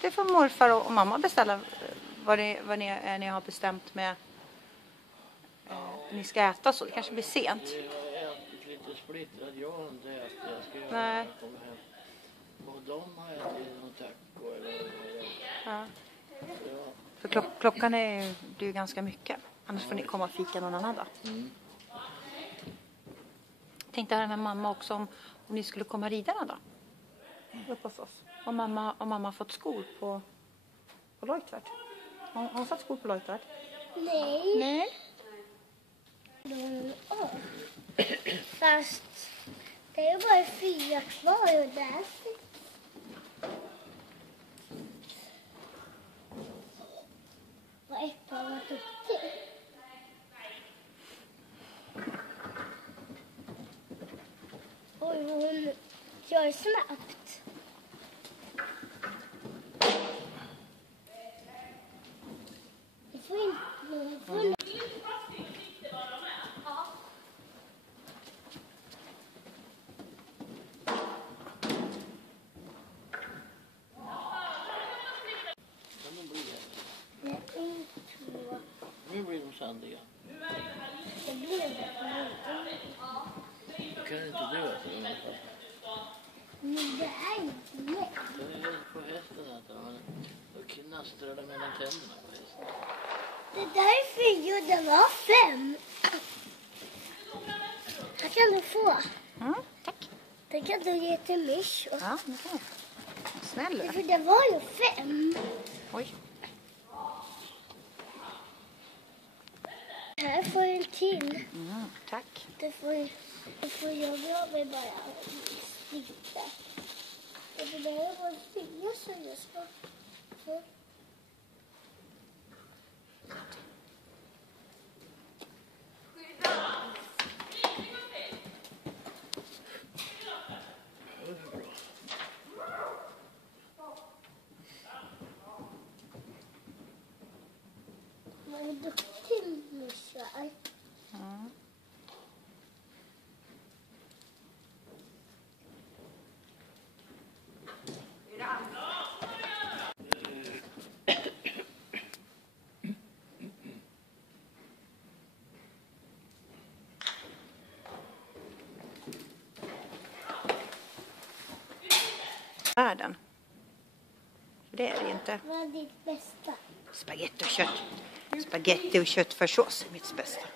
Det får morfar och mamma beställa vad ni har bestämt med ni ska äta, så det kanske blir sent. Jag har ätit lite splittrat, jag har inte ätit. Jag ska göra Nej. när jag kommer hem. Och de har ätit någon taco eller vad det är. Ja. Ja. För klockan är ju ganska mycket. Annars får ni komma och fika någon annan dag. Tänkte höra med mamma också om ni skulle komma ridare då. Upp hos oss. Om mamma fått skor på Lojtvert. Har hon satt skor på Lojtvert? Nej. Fast det är bara 4 kvar och där. Vad Eppa har varit duktig. Oj, hon kör snabbt. Jag får inte... Nu blir de sandiga. Det blev det. Kan inte du äta dem? Men det är inte lätt. Jag är på hästen äta dem. Då knastrar det mellan tänderna på hästen. Det där är 4, det var 5. Här kan du få. Tack. Det kan du ge till Mish. Ja, det kan jag. Snäll du. För det var ju 5. Oj. Här får jag en till. Tack. Det får jag dra mig bara lite. Det där är bara 4 så jag ska få. Vad är duktig Misha? Världen. Det är det inte. Vad är ditt bästa? Spaghetti och kött. Spaghetti och köttfärssås är mitt bästa.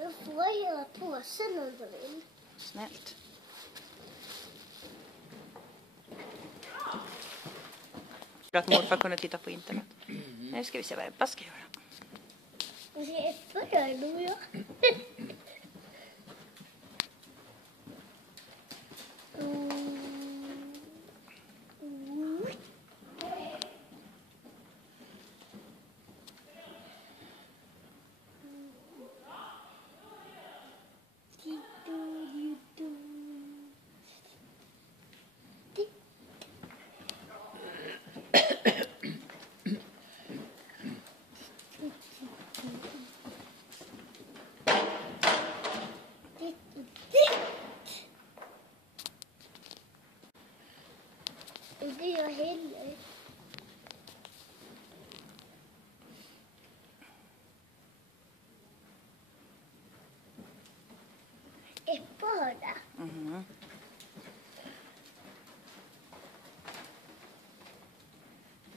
Du får hela påsen om du vill. Snällt. För att morfar kunde titta på internet. Nu ska vi se vad Ebba ska göra. Och så Eppa gör det nog jag. Inte jag heller. Eppa har det.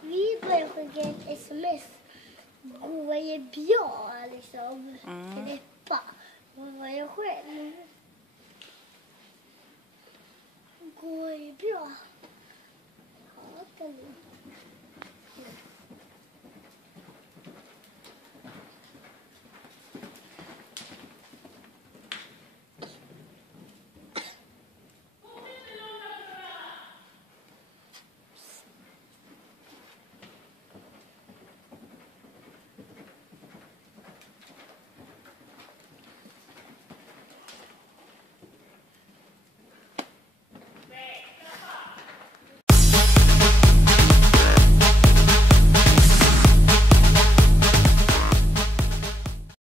Vi börjar skicka ett sms. Går det bra liksom? Till Eppa. Vad var jag själv? Går det bra? Ja, det är lugnt.